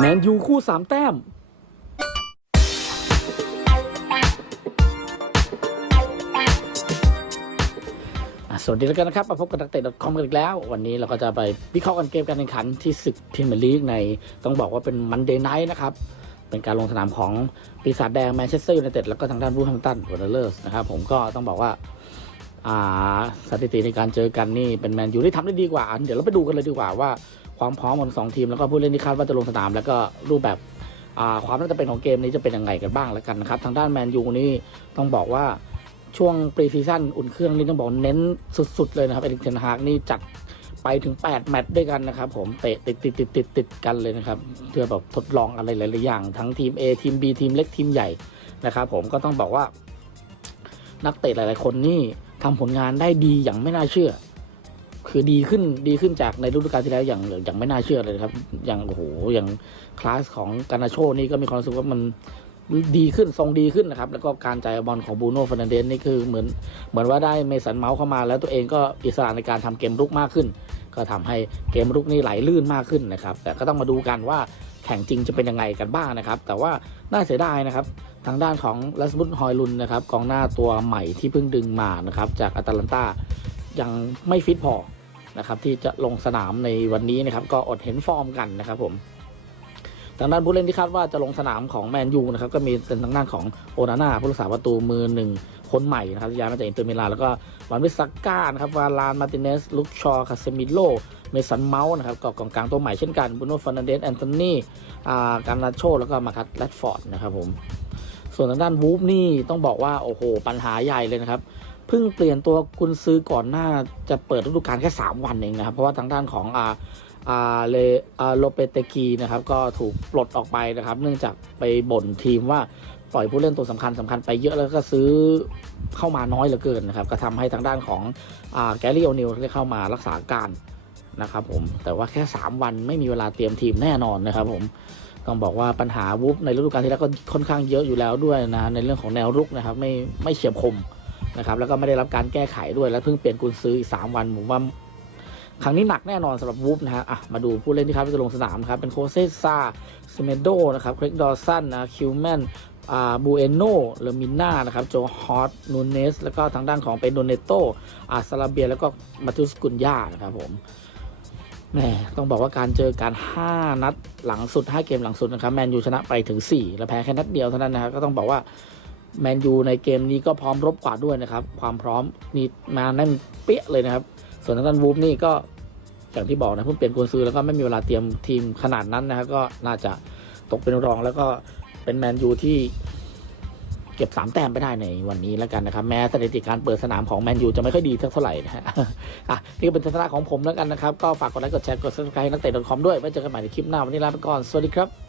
แมนยูคู่สามแต้มอะสวัสดีแล้วกันนะครับ มาพบกับนักเตะ .com กันอีกแล้ว วันนี้เราก็จะไปวิเคราะห์กันเกมการแข่งขันที่ศึกพรีเมียร์ลีกใน ต้องบอกว่าเป็นมันเดย์ไนท์นะครับ เป็นการลงสนามของปีศาจแดงแมนเชสเตอร์ยูไนเต็ดแล้วก็ทางด้านบูแฮมตันวอร์เลอร์สนะครับ ผมก็ต้องบอกว่า สถิติในการเจอกันนี่เป็นแมนยูที่ทำได้ดีกว่า เดี๋ยวเราไปดูกันเลยดีกว่าว่าความพร้อมของสองทีมแล้วก็ผู้เล่นที่คาดว่าจะลงสนาม แล้วก็รูปแบบความน่าจะเป็นของเกมนี้จะเป็นยังไงกันบ้างแล้วกันนะครับ ทางด้านแมนยูนี่ต้องบอกว่าช่วงปรีซีซั่นอุ่นเครื่องนี่ต้องบอกเน้นสุด ๆ เลยนะครับเอริกเทนฮากนี่จัดไปถึง 8 แมตช์ด้วยกันนะครับผมเตะติดติดติดติดติดกันเลยนะครับเพื่อแบบทดลองอะไรหลายๆอย่าง ทั้งทีม A ทีม B ทีมเล็กทีมใหญ่นะครับผมก็ต้องบอกว่านักเตะหลาย ๆ คนนี่ ทำผลงานได้ดีอย่างไม่น่าเชื่อ คือดีขึ้นดีขึ้นจากในฤดูกาลที่แล้วอย่างอย่างไม่น่าเชื่อเลยครับ อย่างโอ้โหอย่างคลาสของกานาโชนี่ก็มีความรู้สึกว่ามันดีขึ้นทรงดีขึ้นนะครับ แล้วก็การจ่ายบอลของบูโน่ฟ r น a นเดสนี่คือเหมือนเหมือนว่าได้เมสันเมาส์เข้ามา แล้วตัวเองก็อิสระในการทำเกมรุกมากขึ้น ก็ทำให้เกมรุกนี่ไหลลื่นมากขึ้นนะครับ แต่ก็ต้องมาดูกันว่าแข่งจริงจะเป็นยังไงกันบ้างนะครับ แต่ว่าน่าเสียดายนะครับ ทางด้านของลัสบุตฮอยลุนนะครับกองหน้าตัวใหม่ที่เพิ่งดึงมานะครับจากอาตแลนตายังไม่ฟิตพอนะครับที่จะลงสนามในวันนี้นะครับก็อดเห็นฟอร์มกันนะครับผม ทางด้านผู้เล่นที่คาดว่าจะลงสนามของแมนยูนะครับก็มีเป็นทางด้านของโอนาน่าผู้รักษาประตูมือหนึ่งคนใหม่นะครับย้ายมาจากอินเตอร์มิลานแล้วก็วันวิสซักก้านะครับวาลานมาติเนสลุกชอคาเซมิโลเมสันเมาส์นะครับก็กองกลางตัวใหม่เช่นกันบูโน่ฟ r น a นเดสแอนโทนีอ่าการนาโชแล้วก็มาคัตแรดฟอร์ดนะครับผมส่วนทางด้านวูฟนี่ต้องบอกว่าโอ้โหปัญหาใหญ่เลยนะครับเพิ่งเปลี่ยนตัวกุนซื้อก่อนหน้าจะเปิดฤดูกาลแค่ 3 วันเองนะครับเพราะว่าทางด้านของอาอา เลอาโลเปเตกีนะครับก็ถูกปลดออกไปนะครับ เนื่องจากไปบ่นทีมว่าปล่อยผู้เล่นตัวสำคัญสำคัญไปเยอะแล้วก็ซื้อเข้ามาน้อยเหลือเกินนะครับก็ทำให้ทางด้านของอาแกรี่โอนิลได้เข้ามารักษาการนะครับผมแต่ว่าแค่ 3 วันไม่มีเวลาเตรียมทีมแน่นอนนะครับผมต้องบอกว่าปัญหาวูฟในฤดูกาลที่แล้วก็ค่อนข้างเยอะอยู่แล้วด้วยนะในเรื่องของแนวรุกนะครับไม่ไม่เฉียบคมนะครับแล้วก็ไม่ได้รับการแก้ไขด้วยแล้วเพิ่งเปลี่ยนกุนซื้ออีกสามวันผมว่า ครั้งนี้หนักแน่นอนสำหรับวูฟนะฮะอะมาดูผู้เล่นที่คาดว่าจะลงสนามครับ เป็นโคเซซาซิเมโดนะครับคริกดอร์สันนะคิวแมนอ่าบูเอโนเลมิน่านะครับโจฮอตนูเนส แล้วก็ทางด้านของเป็นโดเนโตอาซาลาเบีย แล้วก็มาตุสกุนยานะครับผมแหมต้องบอกว่าการเจอการ 5 นัดหลังสุด 5 เกมหลังสุดนะครับแมนยูชนะไปถึง 4 แล้วแพ้แค่นัดเดียวเท่านั้นนะครับก็ต้องบอกว่าแมนยูในเกมนี้ก็พร้อมรบกว่าด้วยนะครับ ความพร้อมนี่มาแน่นเปี้ยเลยนะครับ ส่วนทางด้านวูฟนี่ก็อย่างที่บอกนะเพิ่งเปลี่ยนกุนซือแล้วก็ไม่มีเวลาเตรียมทีมขนาดนั้นนะครับก็น่าจะตกเป็นรองแล้วก็เป็นแมนยูที่เก็บ 3 แต้มไปได้ในวันนี้แล้วกันนะครับ แม้สถิติการเปิดสนามของแมนยูจะไม่ค่อยดีเท่าไหร่นะฮะอะนี่ก็เป็นทัศนะของผมแล้วกันนะครับ ก็ฝากกดไลค์กดแชร์กด subscribe นักเตะ .com ด้วยไว้เจอกันใหม่ในคลิปหน้าวันนี้ลาไปก่อน สวัสดีครับ